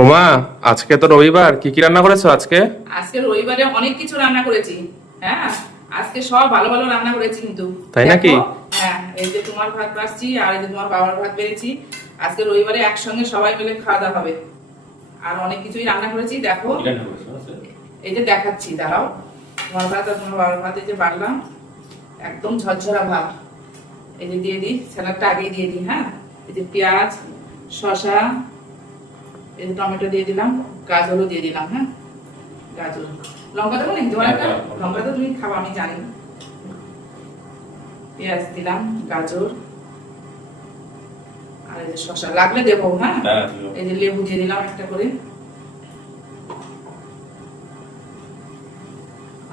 ওমা, আজকে তো রবিবার, কি কি রান্না করেছো আজকে? আজকে রবিবারে অনেক কিছু রান্না করেছি। হ্যাঁ, আজকে সব ভালো ভালো রান্না করেছি কিন্তু। তাই নাকি? দেখো, হ্যাঁ, এই যে তোমার ভাত বাড়ছি আর এই যে তোমার বাবার ভাত বেড়েছি। আজকে রবিবারে একসঙ্গে সবাই মিলে খাওয়া দাওয়া হবে। আর অনেক কিছুই রান্না করেছি, দেখো। এই যে দেখাচ্ছি, দাঁড়াও। তোমার ভাত আর তোমার বাবার ভাত এই যে বাড়লাম, একদম ঝরঝরা ভাত। এই যে দিয়ে দিই, স্যালাডটা আগেই দিয়ে দিই। হ্যাঁ, এই যে পেঁয়াজ, শসা, এই যে টমেটো দিয়ে দিলাম, গাজরও দিয়ে দিলাম। হ্যাঁ, গাজর, লঙ্কা দেবো নাকি তোমার একটা? লঙ্কা তো তুমি খাবো আমি জানি। পেঁয়াজ দিলাম, গাজর, আর এই যে শসা লাগলে দেবো। হ্যাঁ, এই যে লেবু দিয়ে দিলাম একটা করে।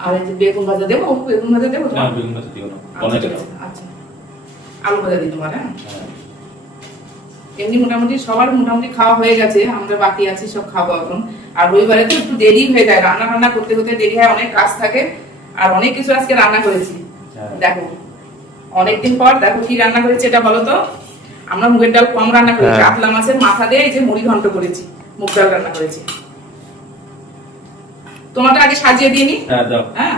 আর এই যে বেগুন ভাজা দেবো। বেগুন ভাজা দেবো তোমার? আচ্ছা, আলু ভাজা দিই তোমার। হ্যাঁ, এমনি মোটামুটি সবার মোটামুটি খাওয়া হয়ে গেছে, আমরা বাকি আছি সব খাবো এখন। আর রবিবারে তো একটু দেরি হয়ে যায়, রান্না বান্না করতে করতে দেরি হয়, অনেক কাজ থাকে। আর অনেক কিছু আজকে রান্না করেছি। দেখো, অনেকদিন পর দেখো কি রান্না করেছি, এটা বলো তো। আমরা মুগের ডাল কম রান্না করেছি, কাতলা মাছের মাথা দিয়ে এই যে মুড়ি ঘন্ট করেছি, মুগ ডাল রান্না করেছি। তোমারটা আগে সাজিয়ে দিয়ে নি। হ্যাঁ,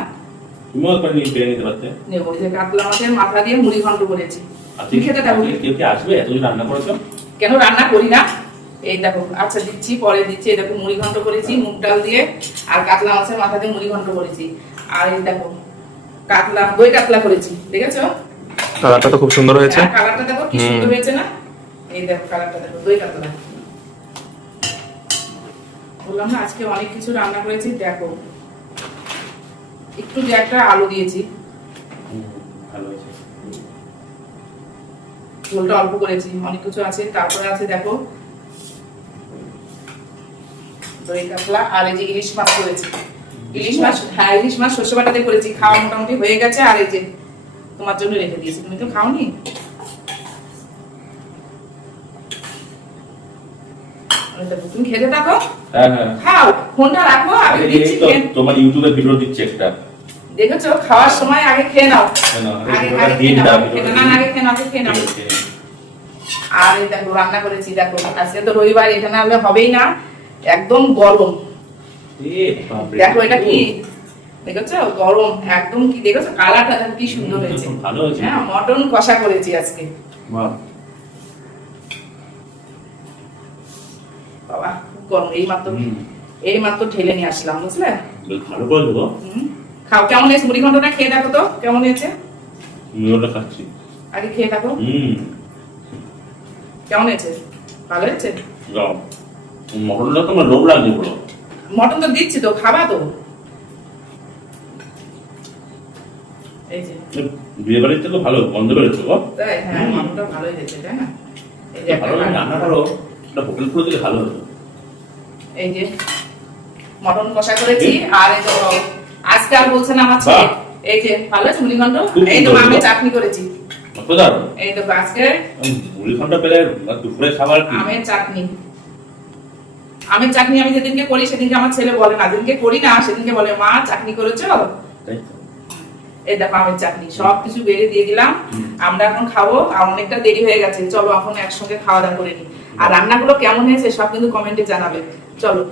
তুমিও করে নিয়ে নিতে পারতে। নেবো, এই যে কাতলা মাছের মাথা দিয়ে মুড়ি ঘন্ট করেছি। তুমি খেতে থাকো। কেউ কি আসবে? এতদিন রান্না করেছো? কেন রান্না করি না? এই দেখো, আচ্ছা দিচ্ছি, পরে দিচ্ছি। এই দেখো মুড়ি ঘন্ট করেছি মুগ ডাল দিয়ে, আর কাতলা মাছের মাথা দিয়ে মুড়ি ঘন্ট করেছি। আর এই দেখো কাতলা, দই কাতলা করেছি, দেখেছো? কালারটা তো খুব সুন্দর হয়েছে। হ্যাঁ, কালারটা দেখো কি সুন্দর হয়েছে না? এই দেখো কালারটা দেখো, দই কাতলা। বললাম না আজকে অনেক কিছু রান্না করেছি। দেখো, একটু যে একটা আলু দিয়েছি, ভালো হয়েছে। ঝোলটা অল্প করেছি, অনেক কিছু আছে। তারপরে আছে দেখো দই কাতলা, আর এই যে ইলিশ মাছ করেছি। ইলিশ মাছ, হ্যাঁ ইলিশ মাছ সর্ষে বাটা দিয়ে করেছি। খাওয়া মোটামুটি হয়ে গেছে। আর এই যে তোমার জন্য রেখে দিয়েছি, তুমি তো খাওনি। তুমি খেতে থাকো। হ্যাঁ হ্যাঁ, খাও, ফোনটা রাখো, আমি দিচ্ছি। তোমার ইউটিউবে ভিডিও দিচ্ছে একটা, দেখেছো? খাওয়ার সময় আগে খেয়ে নাও। আগে খেয়ে নাও। খেয়ে নাও। আর এই দেখো রান্না করেছি, দেখো আজকে তো রবিবার, এটা না হলে হবেই না, একদম গরম। দেখো এটা কি, দেখেছো? গরম একদম, কি দেখেছো কালারটা কি সুন্দর হয়েছে। ভালো হয়েছে। হ্যাঁ, মটন কষা করেছি আজকে। বাহ, বাবা খুব গরম, এই মাত্র ঠেলে নিয়ে আসলাম, বুঝলে? ভালো করে দেবো। খাও, কেমন হয়েছে মুড়ি ঘন্টটা? খেয়ে দেখো তো কেমন হয়েছে। ওটা খাচ্ছি। আগে খেয়ে দেখো কেমন হয়েছে। ভালো হয়েছে। মটনটা তোমার লোভ লাগছে পুরো। মটন তো দিচ্ছি তো, খাবা তো। এই যে বিয়ে বাড়ির থেকে ভালো গন্ধ বেরোচ্ছে গো। তাই? হ্যাঁ, মটনটা ভালোই হয়েছে, তাই না? এই যে ভালো রান্না করো, এটা হোটেল করে দিলে ভালো হতো। এই যে মটন কষা করেছি। আর এই তো আজকে আর বলছে না আমার ছেলে, এই যে ভালো আছে মুড়ি ঘন্ট। এই তো আমি চাটনি করেছি। এই তো আজকে মুড়ি ঘন্ট পেলে দুপুরে খাবার কি? আমের চাটনি। আমের চাটনি আমি যেদিনকে করি সেদিনকে আমার ছেলে বলে না, যেদিনকে করি না সেদিনকে বলে মা চাটনি করেছো। এই দেখো আমের চাটনি, সবকিছু বেড়ে দিয়ে দিলাম। আমরা এখন খাবো, আর অনেকটা দেরি হয়ে গেছে। চলো এখন একসঙ্গে খাওয়া দাওয়া করে নিই। আর রান্নাগুলো কেমন হয়েছে সব কিন্তু কমেন্টে জানাবে। চলো।